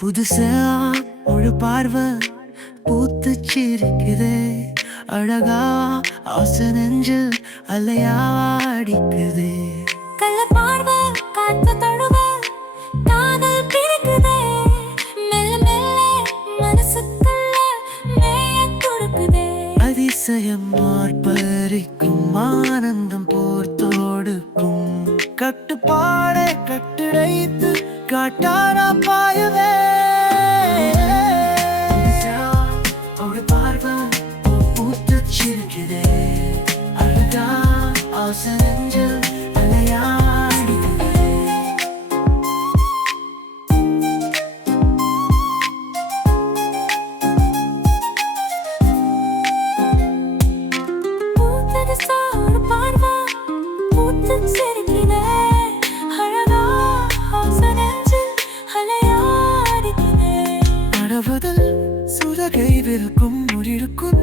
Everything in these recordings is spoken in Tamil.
புதுசா ஒரு பார்வை பூத்து சிரிக்குதே அழகா ஆசை நெஞ்சில் அலையா அடிக்குதே கள்ள பார்வை காத்து தழுவ காதல் பிறக்குதே. மெல்ல மெல்ல மனசுக்குள்ள மேய துடுக்குதே அதிசயம் மார்பரிக்கும் ஆனந்தம் போர்த்தோடுக்கும் கட்டுப்பாடை கட்டுடைத்து சுரகை விருக்கும் முடிருக்கும்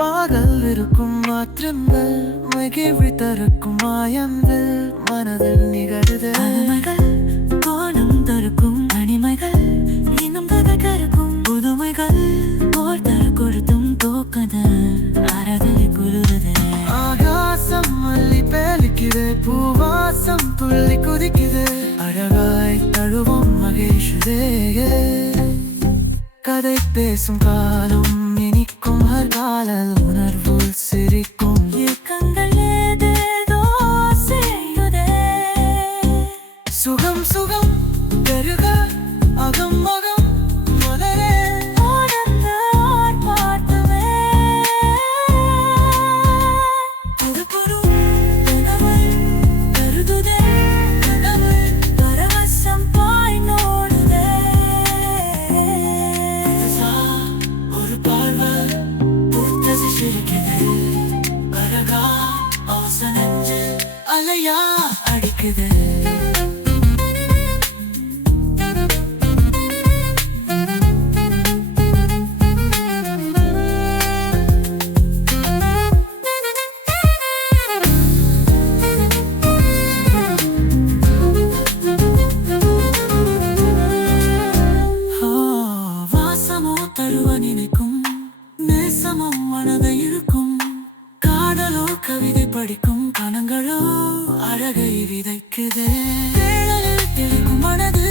பாகல் விருக்கும் மாற்றங்கள் மகிழ்வி தருக்கும் மாயங்கள் மனதில் நிகழுது அருமைகள் கோணம் தருக்கும் அனிமைகள் இன்னும் கதகருக்கும் புதுமைகள் போர் தர கொடுத்தும் தோக்கது அறதலி குருவது ஆகாசம் மல்லி பேலிக்குது பூவாசம் துள்ளி குதிக்குது. அழகாய் தழுவும் மகேஷுதே கதை பேசும் காலம் இனிக்கும் காலல் உணர்வு சிரிக்கும். அலையா அடிக்குது. அடிக்கும் கணங்களோ அழகை விதைக்குதே. மனது